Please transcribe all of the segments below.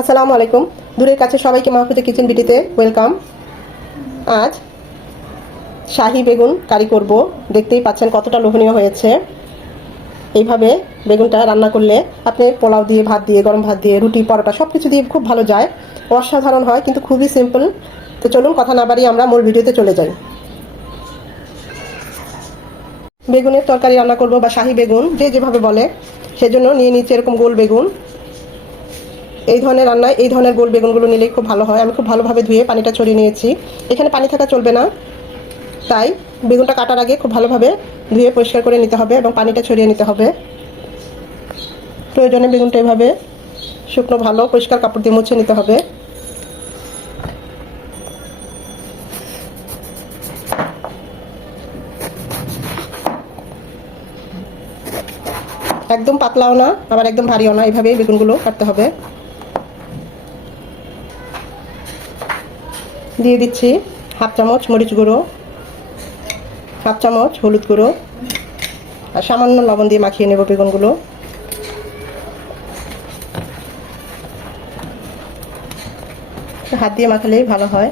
আসসালামু আলাইকুম। দূরের কাছে সবাইকে মাহফুজা কিচেন বিটিতে ওয়েলকাম। আজ শাহি বেগুন কারি করব। দেখতেই পাচ্ছেন কতটা লোভনীয় হয়েছে। এইভাবে বেগুনটা রান্না করলে আপনি পোলাও দিয়ে, ভাত দিয়ে, গরম ভাত দিয়ে, রুটি, পরোটা সব কিছু দিয়ে খুব ভালো যায়। অসাধারণ হয়, কিন্তু খুবই সিম্পল তো চলুন কথা না বাড়িয়ে আমরা মূল ভিডিওতে চলে যাই। বেগুনের তরকারি রান্না করব বা শাহি বেগুন, যে যেভাবে বলে, সেজন্য নিয়ে নিচ্ছে এরকম গোল বেগুন। এই ধরনের রান্নায় এই ধরনের গোল বেগুনগুলো নিলেই খুব ভালো হয়। আমি খুব ভালোভাবে ধুয়ে পানিটা ছড়িয়ে নিয়েছি। এখানে পানি থাকা চলবে না। তাই বেগুনটা কাটার আগে খুব ভালোভাবে ধুয়ে পরিষ্কার করে নিতে হবে এবং পানিটা ছড়িয়ে নিতে হবে। প্রয়োজনে বেগুনটা এভাবে শুকনো, ভালো, পরিষ্কার কাপড় দিয়ে মুছে নিতে হবে। একদম পাতলাও না, আবার একদম ভারীও না। এইভাবেই বেগুনগুলো কাটতে হবে। দিয়ে দিচ্ছি হাফ চামচ মরিচ গুঁড়ো, হাফ চামচ হলুদ গুঁড়ো আর সামান্য লবণ দিয়ে মাখিয়ে নেব বেগুনগুলো। হাত দিয়ে মাখালেই ভালো হয়।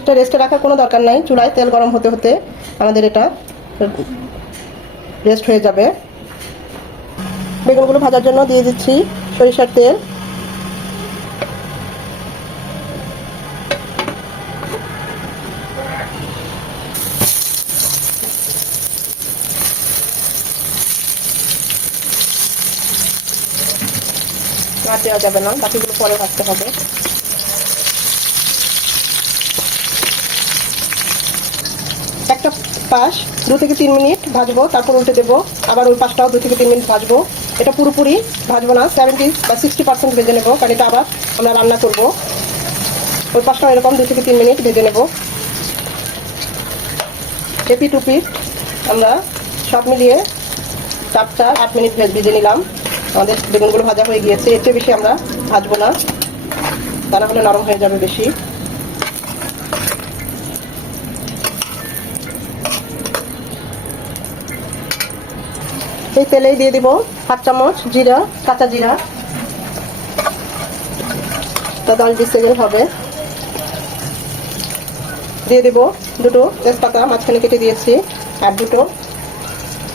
এটা রেস্টে রাখার কোনো দরকার নাই, চুলায় তেল গরম হতে হতে আমাদের এটা রেস্ট হয়ে যাবে। বেগুনগুলো ভাজার জন্য দিয়ে দিচ্ছি সরিষার তেল। দেওয়া যাবে না, বাকিগুলো পরে ভাজতে হবে। একটা পাশ, দু থেকে তিন মিনিট ভাজবো, তারপর উল্টে দেবো, আবার ওই পাশটাও দু থেকে তিন মিনিট ভাজবো। এটা পুরোপুরি ভাজবো না সেভেন্টি বা সিক্সটি পার্সেন্ট ভেজে নেব, কারণ এটা আবার আমরা রান্না করব। ওই পাশটাও এরকম দু থেকে তিন মিনিট ভেজে নেব। এপি টুপি আমরা সব মিলিয়ে চারটা আট মিনিট ভেজে নিলাম। আমাদের বেগুনগুলো ভাজা হয়ে গিয়েছে, এর চেয়ে বেশি আমরা ভাজবো না। তা না হলে নরম হয়ে যাবে বেশি। এই তেলেই দিয়ে দিব। হাফ চামচ জিরা, কাঁচা জিরা। তা দশ বিশ হবে। দিয়ে দেব দুটো তেজপাতা, মাঝখানে কেটে দিয়েছি, আর দুটো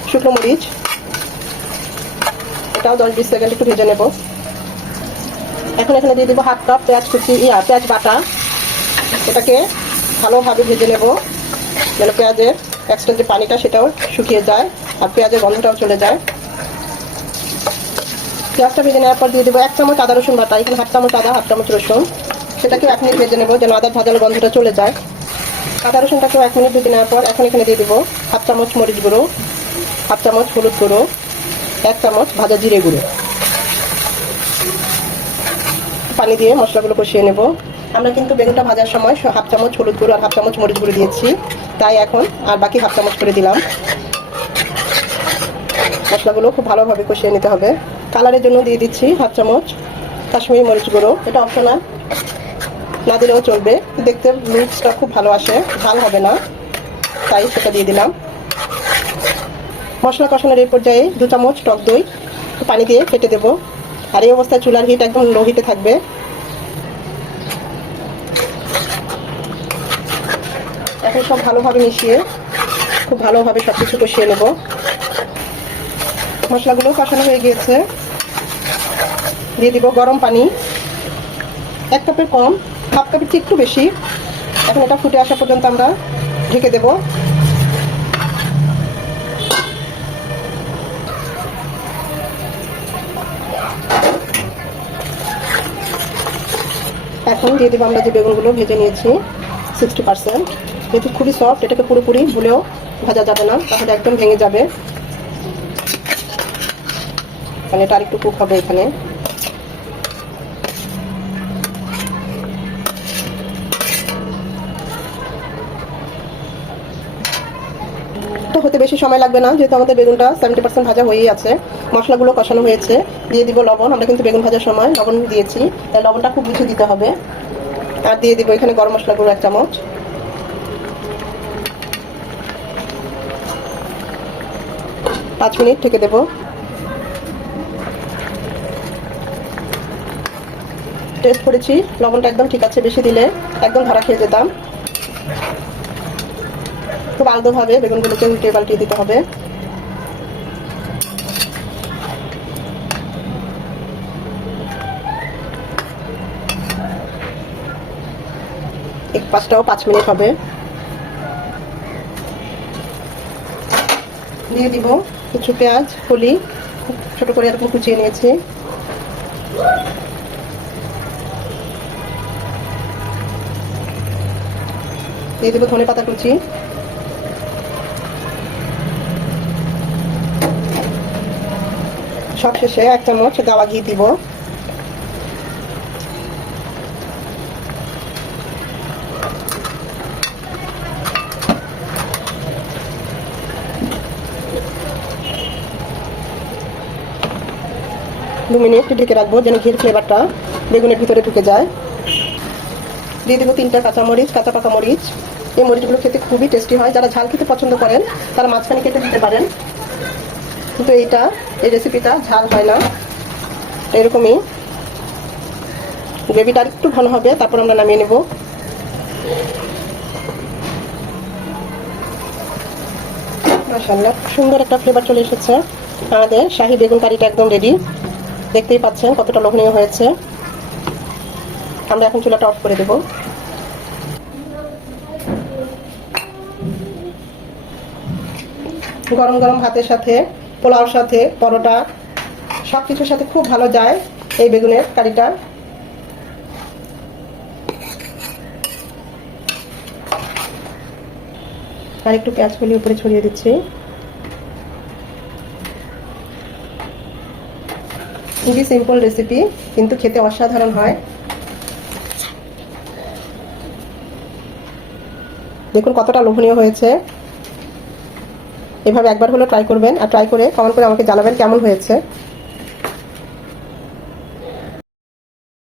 শুকনো মরিচ। এটাও দশ বিশ সেকেন্ড একটু ভেজে নেব। এখন এখানে দিয়ে দেবো হাফ কাপ পেঁয়াজ কুচি, ইয়া, পেঁয়াজ বাটা। এটাকে ভালোভাবে ভেজে নেব, যেন পেঁয়াজের এক্সট্রা যে পানিটা সেটাও শুকিয়ে যায়, আর পেঁয়াজের গন্ধটাও চলে যায়। পেঁয়াজটা ভেজে নেওয়ার পর দিয়ে দেবো এক চামচ আদা রসুন বাটা, এখানে হাফ চামচ আদা, হাফ চামচ রসুন। সেটাকে এক মিনিট ভেজে নেব যেন আদা ভাজানো গন্ধটা চলে যায়। আদা রসুনটাকেও এক মিনিট ভেজে নেওয়ার পর এখন এখানে দিয়ে দেবো হাফ চামচ মরিচ গুঁড়ো, হাফ চামচ হলুদ গুঁড়ো, এক চামচ ভাজা জিরে গুঁড়ো। পানি দিয়ে মশলাগুলো কষিয়ে নেব। আমরা কিন্তু বেগুনটা ভাজার সময় হাফ চামচ হলুদ গুঁড়ো আর হাফ চামচ মরিচ গুঁড়ো দিয়েছি। তাই এখন আর বাকি হাফ চামচ করে দিলাম। মশলাগুলো খুব ভালোভাবে কষিয়ে নিতে হবে। কালারের জন্য দিয়ে দিচ্ছি হাফ চামচ, কাশ্মীরি মরিচ গুঁড়ো। এটা অপশনাল না দিলেও চলবে। দেখতে লুকসটা খুব ভালো আসে। ঝাল হবে না, তাই সেটা দিয়ে দিলাম। মশলা কষানোর এই পর্যায়ে দু চামচ টক দই। পানি দিয়ে ফেটে দেবো। আর এই অবস্থায় চুলার হিট একদম লো হিটে থাকবে। এখন সব ভালোভাবে মিশিয়ে, খুব ভালোভাবে সব কিছু কষিয়ে নেব। মশলাগুলো কষানো হয়ে গিয়েছে। দিয়ে দিব গরম পানি। এক কাপের কম, হাফ কাপের চেয়ে একটু বেশি। এখন এটা ফুটে আসা পর্যন্ত আমরা ঢেকে দেব। এখন দিয়ে দেবো আমরা যে বেগুনগুলো ভেজে নিয়েছি সিক্সটি পার্সেন্ট যেহেতু খুবই সফট এটাকে পুরোপুরি ভুলেও ভাজা যাবে না, তাহলে একদম ভেঙে যাবে। মানে এটা আরেকটু কুক হবে এখানে। হতে বেশি সময় লাগবে না, যেহেতু আমাদের বেগুনটা সেভেন্টি পার্সেন্ট ভাজা হয়েই আছে। মশলাগুলো কষানো হয়েছে। দিয়ে দিব লবণ, আমরা কিন্তু বেগুন ভাজার সময় লবণ দিয়েছি। তাই লবণটা খুব বুঝে দিতে হবে। আর দিয়ে দিব এখানে গরম মশলা গুঁড়ো এক চামচ। পাঁচ মিনিট থেকে দেব। টেস্ট করেছি। লবণটা একদম ঠিক আছে, বেশি দিলে একদম ধরা খেয়ে যেতাম। খুব আলতোভাবে বেগুনগুলোকে উল্টে পাল্টিয়ে দিতে হবে। এক পাঁচটাও পাঁচ মিনিট হবে। দিয়ে দিব কিছু পেঁয়াজ কলি ছোট করে এরকম কুচিয়ে নিয়েছি। দিয়ে দেবো ধনে পাতা কুচি। সব শেষে এক চামচ গাওয়া ঘি দিব। দু মিনিট ঢেকে রাখব যেন ঘির ফ্লেভারটা বেগুনের ভিতরে ঢুকে যায়। দিয়ে দেবো তিনটা কাঁচামরিচ কাঁচা পাকা মরিচ। এই মরিচগুলো খেতে খুবই টেস্টি হয়। যারা ঝাল খেতে পছন্দ করেন, তারা মাঝখানে কেটে দিতে পারেন। কিন্তু এইটা, এই রেসিপিটা ঝাল হয় না এরকমই। গ্রেভিটা একটু ঘন হবে, তারপর আমরা নামিয়ে নেব। সুন্দর একটা ফ্লেভার চলে এসেছে আমাদের। শাহি বেগুন কারিটা একদম রেডি দেখতেই পাচ্ছেন কতটা লোভনীয় হয়েছে। আমরা এখন চুলাটা অফ করে দেব। গরম গরম ভাতের সাথে পোলাওর সাথে, পরোটা সব কিছুর সাথে খুব ভালো যায় এই বেগুনের কারিটা। আর একটু পেঁয়াজ কলি উপরে ছড়িয়ে দিচ্ছি। খুবই সিম্পল রেসিপি কিন্তু খেতে অসাধারণ হয়। দেখুন কতটা লোভনীয় হয়েছে। এভাবে একবার হলো ট্রাই করবেন আর ট্রাই করে কমেন্ট করে আমাকে জানাবেন কেমন হয়েছে।